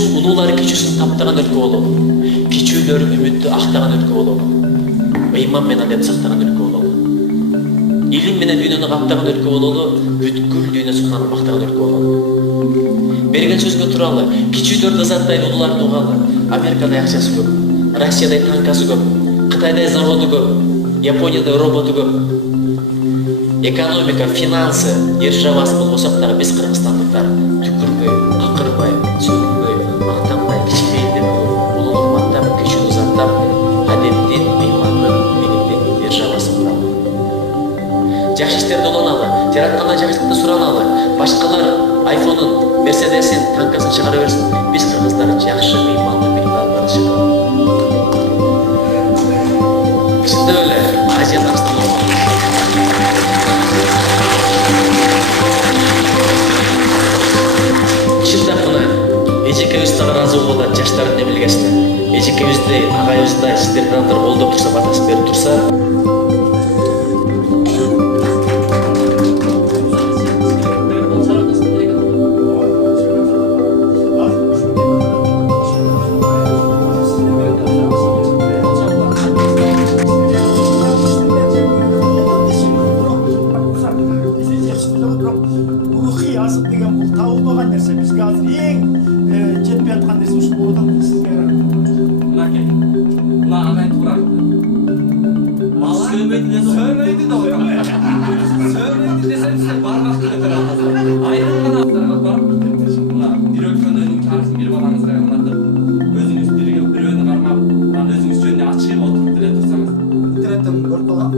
Ушул улуулар кичүүсүн таптаган өлкө бололу. Кичүүлөр үмүттү актаган өлкө бололу. Ыйман менен адеп сактаган өлкө бололу. Илим менен дүйнөнү каптаган өлкө бололу. Бүткүл дүйнө сунан мактаган өлкө бололу. Берген сөзгө туралы, кичүүдөрдү азаттай улуулар туугалы. Америкада акчасы көп, Россияда танкасы көп, Кытайда заводу көп, Японияда роботу көп. Экономика, финансы, державасы болбосок дагы биз кыргызстандыктар түкүрбөй, акырбай, сөгүнбөй, мактанбай, кичинейдеп, улуулук мактап, кичүүнү заттап, адептин, ыймандын, билимдин державасын куралы. Жакшы иштерди уланалы, жараткандан жакшылыкты сураналы, башкалар айфонун, мерседесин, танкасын чыгара берсин, биз кыргыздар жакшы ыйманды билим алып барышыбыз. Чындап эле Азиядан чындап эжекебиз дагы ыраазы болуп атат жаштардын эмилгесине. Эжекебиздей, агайыбыздай сиздердин адамдар колдоп турса, батасын берип турса, рухий азык деген бул табылбаган нерсе. Бизге азыр эң жетпей аткан нерсе ушул болуп атат сизге. Мынакей, мына агай туура. Сөйлөйдү да оян. Сөйлөйдү десем сиз бармак көтөрө аласыз. Айрым гана авторга барып, мына бирөккөн өзүнүн чарысын берип алаңызга ынатып, өзүңүз бирөөнү кармап, анан өзүңүз жөнүндө ачык отуруп деле турсаңыз. Интернеттен көрүп калган.